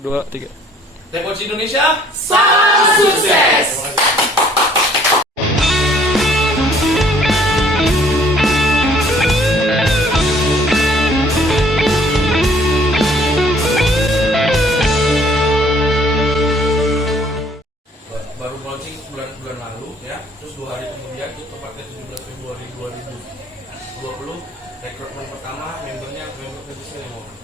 2, 3. Tepoci Indonesia, Salam sukses! baru launching bulan lalu ya, terus 2 hari kemudian itu tepatnya 17 Februari 2020 rekrutmen pertama member Tepoci 5 orang.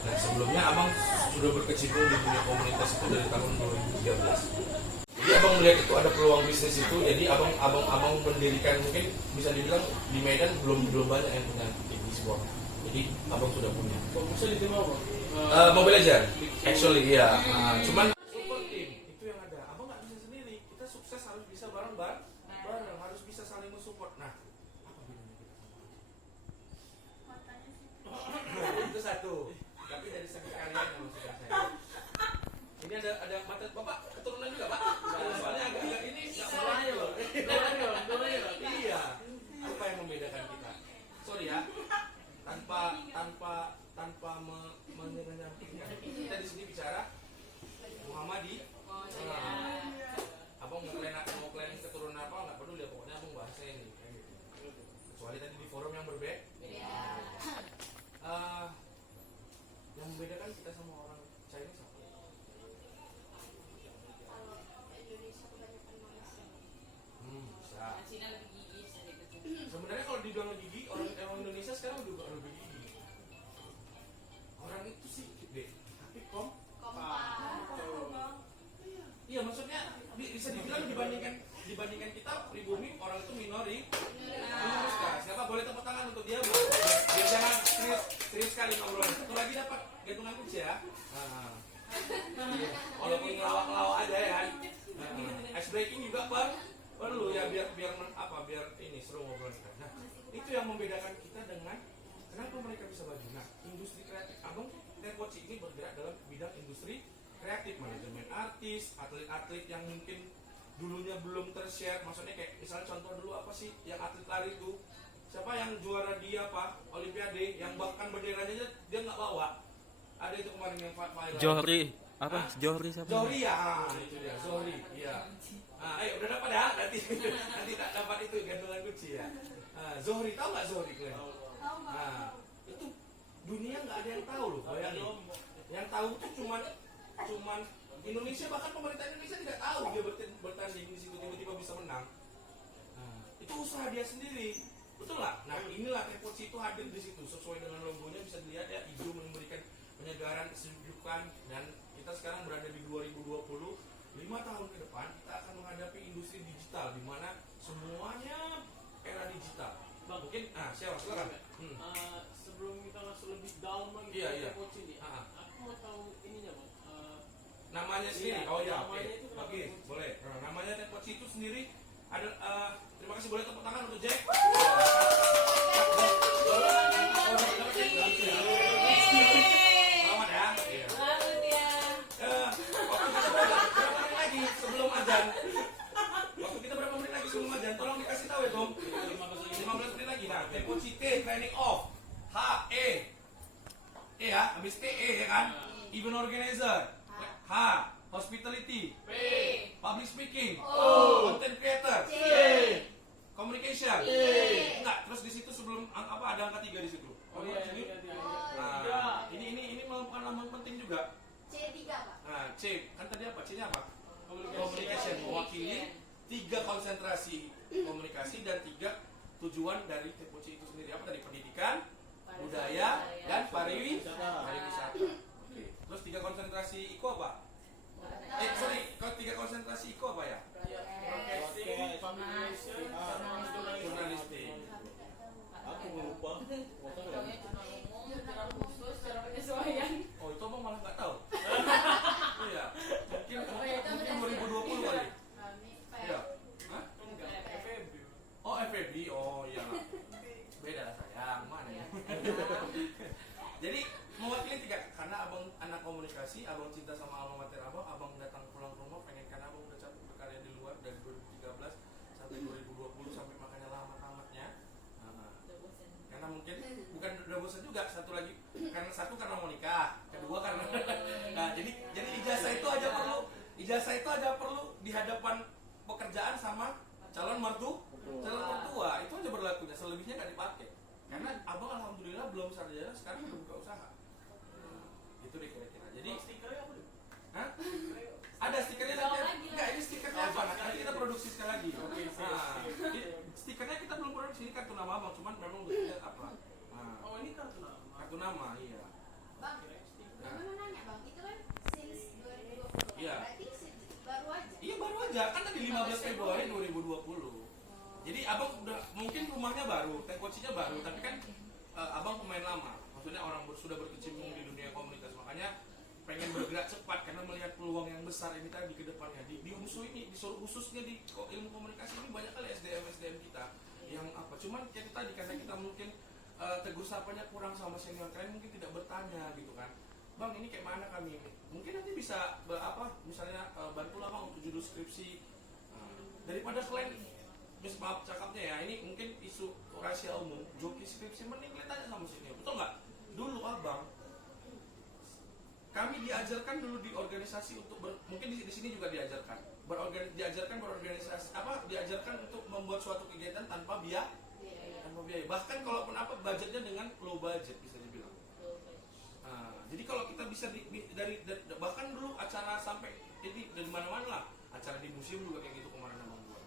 Nah sebelumnya abang sudah berkecimpung di dunia komunitas itu dari tahun 2013. Jadi abang melihat itu ada peluang bisnis itu, jadi abang mendirikan, mungkin bisa dibilang di Medan belum banyak yang punya TV sport. Jadi abang sudah punya. Fokusnya di tim apa? Mobile Legends, actually iya. Cuman support team itu yang ada. Abang nggak bisa sendiri. Kita sukses harus bisa bareng, harus bisa saling mensupport. Nah, apa bedanya kita sama orang? Itu satu. Tapi dari segi kalian yang maksudnya saya. Ini ada mata bapak keturunan juga pak. Soalnya agak ini semuanya loh. Iya. Apa yang membedakan kita? Sorry ya. Tanpa menyerang-nyerangnya. Kita di sini bicara Muhammadi. Abang mau klaim keturunan apa nggak peduli, pokoknya abang bahasa ini. Kecuali tadi di forum yang berbeda. Yang membedakan kita sama orang Chinese apa? Bisa. Sebenarnya kalau dibilang gigi, orang Indonesia sekarang udah lebih gigi. Orang itu sih deh, tapi iya maksudnya bisa dibilang dibandingkan kita pribumi, orang itu minoritas. Siapa boleh tepuk tangan untuk dia, Bu? Biar jangan serius sekali ngobrol. Satu lagi dapat gantungan kunci ya. Walaupun ngelawak-ngelawak aja ya kan. Ice breaking juga perlu ya biar ini seru ngobrol. Nah, itu yang membedakan kita dengan kenapa mereka bisa baju. Nah, industri kreatif abang Tepoci ini bergerak dalam bidang industri kreatif, manajemen artis, atlet-atlet yang mungkin dulunya belum tershare. Maksudnya kayak misalnya contoh dulu apa sih yang atlet lari itu, siapa yang juara dia Olimpiade, yang bahkan benderanya dia nggak bawa. Ada itu kemarin yang viral. Johri. Apa? Johri siapa? Johri ya, itu dia. Johri, iya. Ayo udah dapat ya? Nanti tak dapat itu gantungan kunci ya. Johri, tahu nggak Johri kalian? Itu dunia nggak ada yang tahu loh. Bayangin. Yang tahu tuh cuman Indonesia, bahkan pemerintah Indonesia tidak tahu dia bertanding di situ tiba-tiba bisa menang. Itu usaha dia sendiri. Betul lah. Nah inilah Tepoci itu hadir di situ sesuai dengan logonya, bisa dilihat ya, hijau memberikan penyegaran, kesejukan, dan kita sekarang berada di 2020. 5 tahun ke depan kita akan menghadapi industri digital di mana semuanya era digital. Bang, Mungkin silakan. sebelum kita masuk lebih dalam lagi Iya. Tepoci ini, aku mau tahu ininya bang. Namanya sendiri. Iya, Oh ya, namanya oke. itu kenapa Oke, Tepoci? boleh. Namanya Tepoci itu sendiri ada terima kasih, boleh tepuk tangan untuk Jack. Selamat ya. Iya. Waktu kita berapa menit lagi sebelum ajan? Tolong dikasih tahu ya, Tom. 15 menit lagi. Nah, Tepoci T, training off. H, E ya, habis T, E ya kan? Event organizer. H, hospitality. P, Public speaking. O, Content creator. C, Communication. D. Enggak, terus di situ sebelum ada angka 3 di situ. Oh iya, Sini. iya. Nah, ini merupakan lambang penting juga. C3 Pak. Nah, C, kan tadi apa? C-nya apa? Communication, mewakili 3 konsentrasi komunikasi dan 3 tujuan dari Tepoci itu sendiri. Apa tadi? Pendidikan, budaya, dan pariwisata. Oke. Terus 3 konsentrasi IKO apa? Kalau 3 konsentrasi IKO apa ya? Broadcasting, communication, sama Jurnalistik. Aku lupa. Oh, itu abang malah nggak tahu. Iya. Mungkin 2020 kali. Iya. Hah? FEB. Oh, FEB. Oh, iya. Beda lah sayang, mana ya? Jadi mewakili 3, karena abang anak komunikasi, abang cinta sama alma mater abang datang pulang ke rumah pengen, karena abang udah capek berkarya di luar dari 2013 sampai 2020 sampai makanya lama tamatnya. Karena mungkin bukan udah bosan juga, satu lagi karena mau nikah, kedua karena nah jadi ijazah itu aja perlu di hadapan pekerjaan sama calon mertua itu aja berlakunya, selebihnya nggak dipakai. Karena abang alhamdulillah belum sarjana, sekarang udah buka usaha. Itu deh kira-kira. Jadi Stikernya apa? hah? Ada stikernya Jauh nanti. lagi Enggak, lah. ini stikernya apa? Nanti kita produksi sekali lagi. Oke, siap, Nah, siap. ini stikernya kita belum produksi, ini kartu nama abang, cuman memang bentuknya apa? Nah, Oh, ini kartu nama. kartu nama, iya. Bang, Kirain stiker. Nah, mau nanya bang, itu kan since 2020. Iya. Berarti baru aja. iya baru aja, kan tadi 15 Februari 2020. Jadi abang udah mungkin rumahnya baru, tekocinya baru, tapi kan abang pemain lama. Maksudnya orang sudah berkecimpung di dunia komunitas, makanya pengen bergerak cepat karena melihat peluang yang besar ini tadi ke depannya. Di UNSU ini, khususnya di ilmu komunikasi ini banyak kali SDM kita yang apa. Cuman kayak tadi karena kita mungkin tegur sapanya kurang sama senior, kalian mungkin tidak bertanya gitu kan. Bang, ini kayak mana kami ini? Mungkin nanti bisa misalnya bantulah bang untuk judul skripsi. Daripada kalian maaf cakapnya ya, ini mungkin isu rahasia umum, joki skripsi, mending kalian tanya sama senior, betul nggak? Dulu abang, kami diajarkan dulu di organisasi untuk mungkin di sini juga diajarkan diajarkan untuk membuat suatu kegiatan tanpa biaya, bahkan kalaupun apa budgetnya dengan low budget bisa dibilang. Jadi kalau kita bisa dari bahkan dulu acara sampai jadi dari mana-mana lah, acara di museum juga kayak gitu kemarin abang buat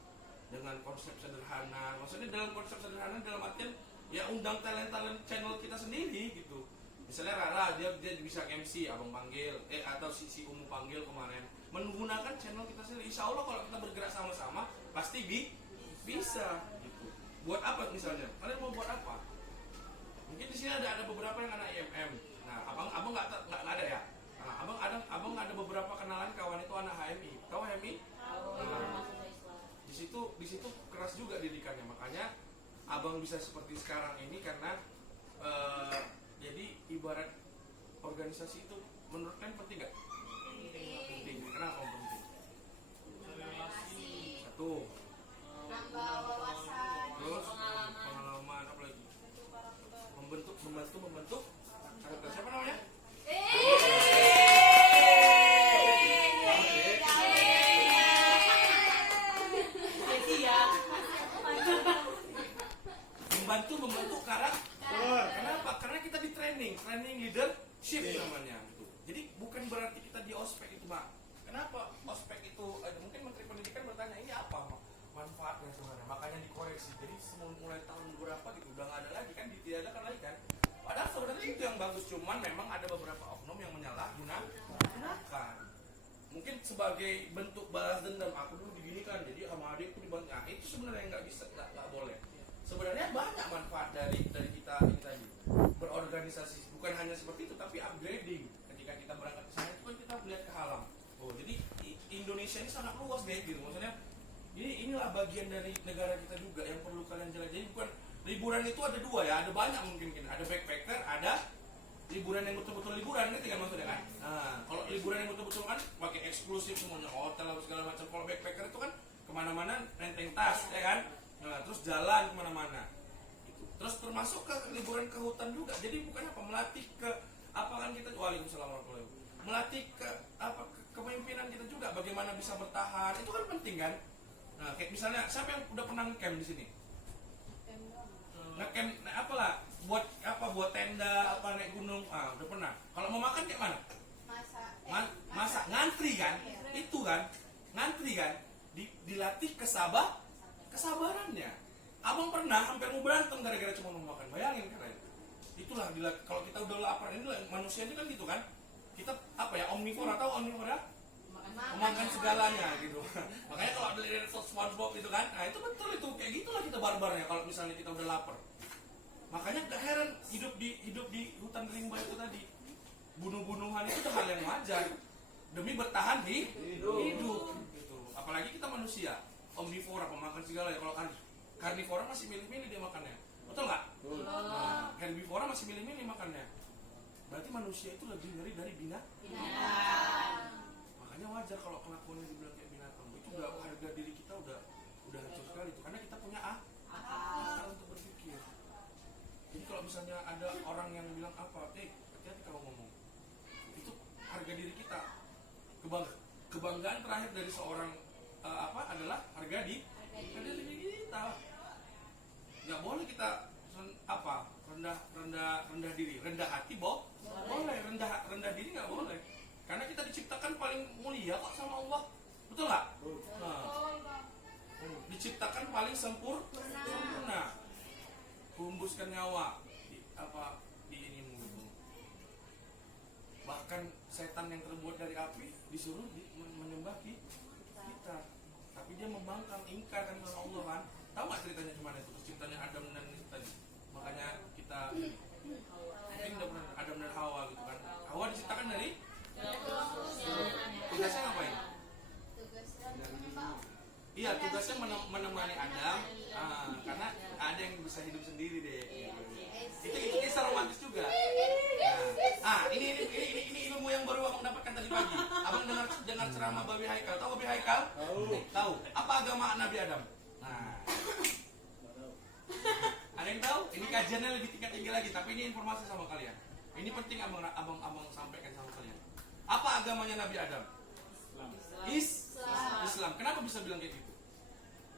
dengan konsep sederhana. Maksudnya dalam konsep sederhana dalam artian ya undang talent channel kita sendiri gitu. Misalnya Rara dia bisa MC abang panggil atau si Umu panggil kemarin menggunakan channel kita sendiri. Insya Allah kalau kita bergerak sama-sama pasti bisa gitu. Buat apa misalnya? Kalian mau buat apa? Mungkin di sini ada beberapa yang anak IMM. Nah, abang nggak ada ya. Nah, abang ada beberapa kenalan kawan itu anak HMI. Tahu HMI? Nah, di situ keras juga didikannya. Makanya abang bisa seperti sekarang ini karena jadi ibarat organisasi itu menurut kalian penting nggak? Penting. Kenapa penting? Relasi, Satu. nambah wawasan, Terus pengalaman. pengalaman apa lagi? Membantu karakter. Siapa namanya? Membantu karakter. Kenapa? Karena kita di training leadership namanya gitu. Jadi bukan berarti kita di ospek itu, Pak. Kenapa ospek itu mungkin Menteri Pendidikan bertanya ini apa manfaatnya sebenarnya, makanya dikoreksi. Jadi mulai tahun berapa gitu udah nggak ada lagi kan, ditiadakan lagi kan. Padahal sebenarnya itu yang bagus, cuman memang ada beberapa oknum yang menyalahgunakan. Mungkin sebagai bentuk balas dendam, aku dulu diginikan, jadi sama adikku dibantu. Nah, itu sebenarnya nggak bisa, nggak boleh. Sebenarnya banyak manfaat dari kita ini tadi berorganisasi, bukan hanya seperti itu, tapi upgrading. Ketika kita berangkat ke sana itu kan kita melihat ke alam. Oh, jadi Indonesia ini sangat luas deh gitu. Maksudnya inilah bagian dari negara kita juga yang perlu kalian jelajahi. Bukan liburan itu ada dua ya, ada banyak mungkin ada backpacker, ada liburan yang betul-betul liburan, ngerti kan maksudnya kan? Nah, kalau liburan yang betul-betul kan pakai eksklusif semuanya, hotel apa segala macam. Kalau backpacker itu kan kemana-mana renteng tas, ya kan? Nah, terus jalan kemana-mana. Gitu. Terus termasuk ke liburan ke hutan juga. Jadi bukan apa melatih ke apa kan kita. Waalaikumsalam warahmatullahi wabarakatuh. Melatih ke apa kepemimpinan kita juga, bagaimana bisa bertahan. Itu kan penting kan? Nah, kayak misalnya siapa yang udah pernah ngecamp di sini? Ngecamp apalah? Buat tenda, apa naik gunung, udah pernah. Kalau mau makan kayak mana? Masak, ngantri kan? Itu kan, ngantri kan? Dilatih kesabarannya. Abang pernah hampir mau berantem gara-gara cuma mau makan. Bayangin kan? Itulah kalau kita udah lapar, inilah manusia itu kan gitu kan? Kita apa ya, omnivora, tahu omnivora? Memakan segalanya gitu. Makanya kalau ada lihat SpongeBob itu kan, nah itu betul itu kayak gitulah kita barbarnya kalau misalnya kita udah lapar. Makanya gak heran hidup di hutan rimba itu tadi, bunuh-bunuhan itu udah hal yang wajar demi bertahan hidup gitu. Apalagi kita manusia omnivora, pemakan segalanya. Kalau karnivora masih milih-milih dia makannya, betul nggak? Nah, herbivora masih milih-milih makannya. Berarti manusia itu lebih ngeri dari binatang. Makanya wajar kalau kelakuannya dibilang kayak binatang. Itu udah harga diri kita udah hancur sekali itu, karena kita punya akal untuk berpikir. Jadi kalau misalnya ada orang yang bilang apa, hati-hati kalau ngomong, itu harga diri kita. kebanggaan terakhir dari seorang adalah harga diri kita. Nggak boleh kita rendah diri, rendah hati boleh, rendah diri nggak boleh. Karena kita diciptakan paling mulia kok sama Allah, betul nggak? Nah, diciptakan paling sempurna, kumbuskan nyawa di inimu. Bahkan setan yang terbuat dari api disuruh menyembah kita, tapi dia membangkang, ingkar kan sama Allah kan. Tahu nggak ceritanya gimana itu? Ciptanya Adam dan itu tadi. Makanya kita mungkin udah pernah Adam dan Hawa gitu kan. Hawa diciptakan dari tugasnya ngapain? Iya, tugasnya menemani Adam, karena ada yang bisa hidup sendiri deh. Itu kisah romantis juga. Ini ilmu yang baru abang dapatkan tadi pagi. Abang dengar ceramah Babi Haikal. Tahu Babi Haikal? Tahu. Apa agama Nabi Adam? Nah, ada yang tahu? Ini kajiannya lebih tinggi lagi, tapi ini informasi sama kalian. Ini penting abang sampaikan sama kalian. Apa agamanya Nabi Adam? Islam. Kenapa bisa bilang kayak gitu?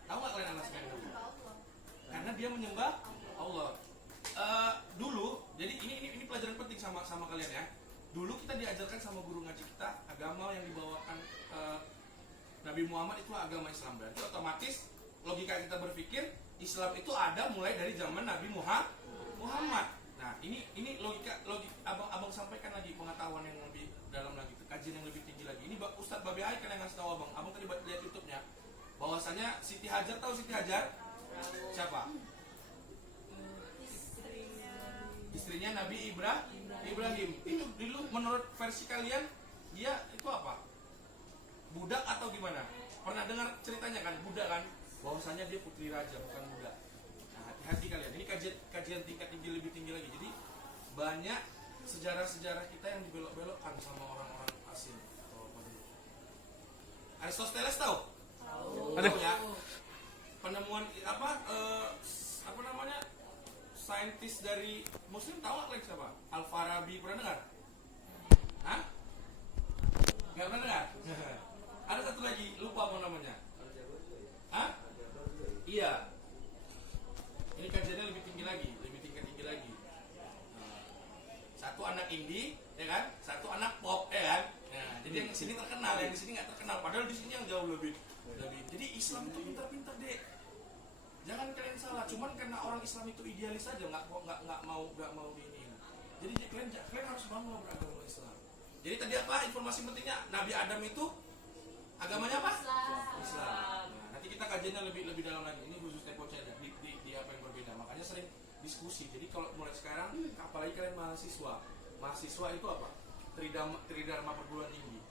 Tahu nggak kalian alasannya? Karena dia menyembah Allah. Dulu, jadi ini pelajaran penting sama kalian ya. Dulu kita diajarkan sama guru ngaji kita, agama yang dibawakan Nabi Muhammad itu agama Islam. Berarti otomatis logika kita berpikir Islam itu ada mulai dari zaman Nabi Muhammad. Nah, ini logika abang sampaikan lagi pengetahuan yang lebih dalam lagi, kajian yang lebih tinggi lagi. Ini Ustadz Babi Haikal yang ngasih tahu abang. Abang tadi lihat YouTube-nya. Bahwasanya Siti Hajar, tahu Siti Hajar? Siapa? Istrinya Nabi Ibrahim. Itu dulu menurut versi kalian dia itu apa? Budak atau gimana? Pernah dengar ceritanya kan? Budak kan? Bahwasanya dia putri raja bukan budak. Nah, hati-hati kalian. Ini kajian tingkat tinggi lebih tinggi lagi. Jadi banyak sejarah-sejarah kita yang dibelok-belokkan sama orang-orang asing atau apa dulu. Aristoteles tahu? Tahu ya? Penemuan apa namanya? Saintis dari Muslim tahu nggak kalian siapa? Al-Farabi, pernah dengar? Hah? Nggak pernah dengar? Ada satu lagi, lupa apa namanya? Hah? Iya. Ini kajiannya lebih tinggi lagi. Satu anak indie, ya kan? Satu anak pop, ya kan? Nah, jadi yang di sini terkenal, yang di sini nggak terkenal. Padahal di sini yang jauh lebih. Jadi Islam itu pintar-pintar deh. Jangan kalian salah. Cuman karena orang Islam itu idealis aja, nggak mau ini. Jadi kalian harus bangga beragama Islam. Jadi tadi apa informasi pentingnya? Nabi Adam itu agamanya apa? Islam. Nah, nanti kita kajiannya lebih dalam lagi. Ini khusus temponya di apa yang berbeda. Makanya sering diskusi. Jadi kalau mulai sekarang, apalagi kalian mahasiswa itu apa? Tridharma perguruan tinggi.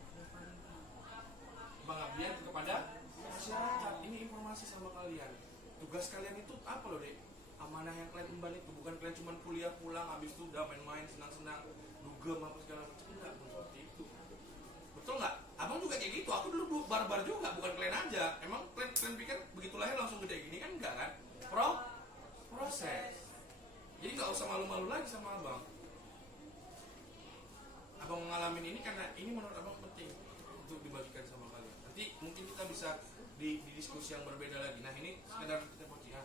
Pengabdian kepada masyarakat. Ini informasi sama kalian. Tugas kalian itu apa loh dek? Amanah yang kalian emban itu bukan kalian cuma kuliah pulang habis itu udah main-main senang-senang dugem apa segala macam. Enggak, bukan seperti itu. Betul nggak? Abang juga kayak gitu. Aku dulu barbar juga, bukan kalian aja. Emang kalian pikir begitu lahir langsung gede gini kan? Enggak kan? Proses. Jadi nggak usah malu-malu lagi sama abang. Abang mengalami ini karena ini menurut abang penting untuk dibagikan sama kalian. Nanti mungkin kita bisa di diskusi yang berbeda lagi. Nah ini sekedar kita pocian.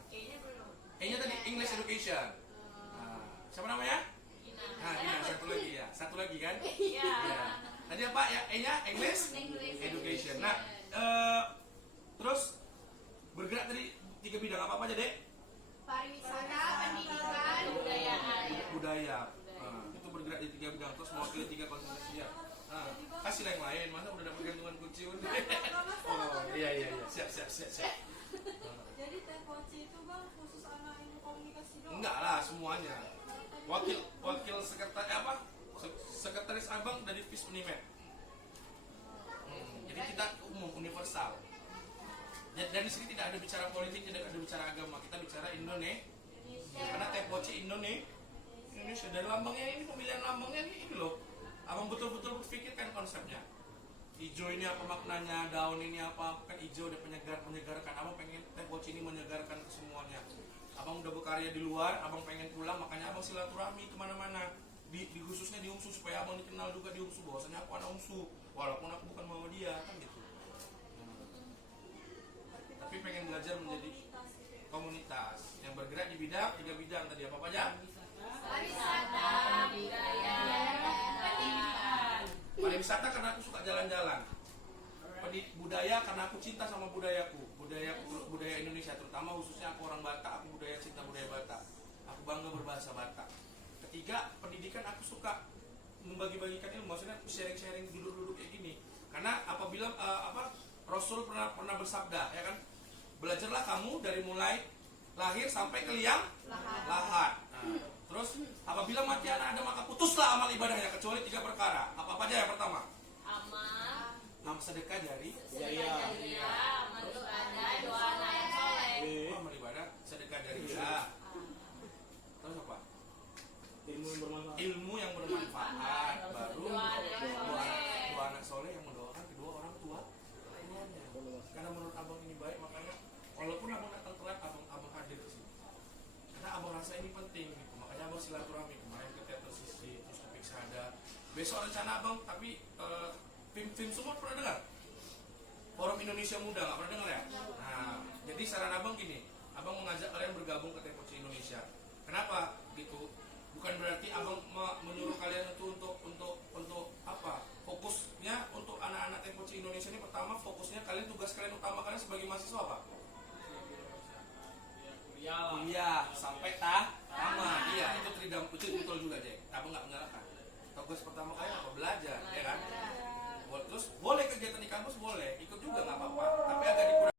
E-nya tadi English Education. Nah, siapa namanya? Nah, Ina, satu lagi kan? Iya. Tadi apa ya? E-nya English Education. Nah, terus bergerak tadi 3 bidang apa aja dek? Pariwisata, pendidikan, budaya. Itu bergerak di 3 bidang terus mewakili 3 konsentrasi ya. Kasih yang lain, masa udah dapat gantungan kunci udah. Oh iya. Siap. Jadi Tepoci itu bang khusus anak ilmu komunikasi doang? Enggak lah, semuanya. Wakil sekretaris abang dari FIS Unimed. Jadi kita umum, universal. Dan di sini tidak ada bicara politik, tidak ada bicara agama. Kita bicara Indonesia. Karena Tepoci Indonesia. Dan lambangnya ini, pemilihan lambangnya ini loh. Abang betul-betul berpikirkan konsepnya. Hijau ini apa maknanya, daun ini apa, kan hijau udah menyegarkan. Abang pengen Tepoci ini menyegarkan ke semuanya. Abang udah berkarya di luar, abang pengen pulang, makanya abang silaturahmi kemana-mana. Khususnya di UMSU supaya abang dikenal juga di UMSU bahwasanya aku anak UMSU, walaupun aku bukan Muhammadiyah. dia kan gitu. Tapi pengen belajar menjadi komunitas yang bergerak di bidang 3 bidang tadi apa aja? Pariwisata, budaya, pendidikan. Pariwisata karena aku suka jalan-jalan. Budaya karena aku cinta sama budayaku, budaya Indonesia, terutama khususnya aku orang Batak, aku cinta budaya Batak. Aku bangga berbahasa Batak. Ketiga, pendidikan aku suka membagi-bagikan ilmu, maksudnya aku sharing-sharing duduk-duduk kayak gini. Karena apabila Rasul pernah bersabda, ya kan, belajarlah kamu dari mulai lahir sampai ke liang lahat. Nah, terus apabila mati anak ada maka putuslah amal ibadahnya kecuali 3 perkara. Apa aja yang pertama? Amal sedekah jari, Amal ibadah, doa anak yang soleh. amal ibadah, sedekah jariah. Terus apa? Ilmu yang bermanfaat, baru dua anak soleh yang mendoakan kedua orang tuanya. Karena menurut abang ini baik, makanya walaupun abang datang telat, abang hadir ke sini. Karena abang rasa ini penting, gitu. Makanya abang silaturahmi kemarin ke Teater Sisi, terus ke Piksada. Besok rencana abang, tapi film semua pernah dengar? Forum Indonesia Muda nggak pernah dengar ya? Nah, jadi saran abang gini, abang mengajak kalian bergabung ke Tepoci Indonesia. Kenapa? Gitu. Bukan berarti abang menyuruh kalian itu untuk apa? Fokusnya untuk anak-anak Tepoci Indonesia ini pertama fokusnya tugas kalian utama kalian sebagai mahasiswa apa? Kuliah sampai tamat. Iya, itu betul juga, Jack. Abang nggak menyalahkan. Tugas pertama kalian apa? Belajar, ya kan? Terus boleh kegiatan di kampus boleh, ikut juga nggak apa-apa. Tapi agak dikurangi.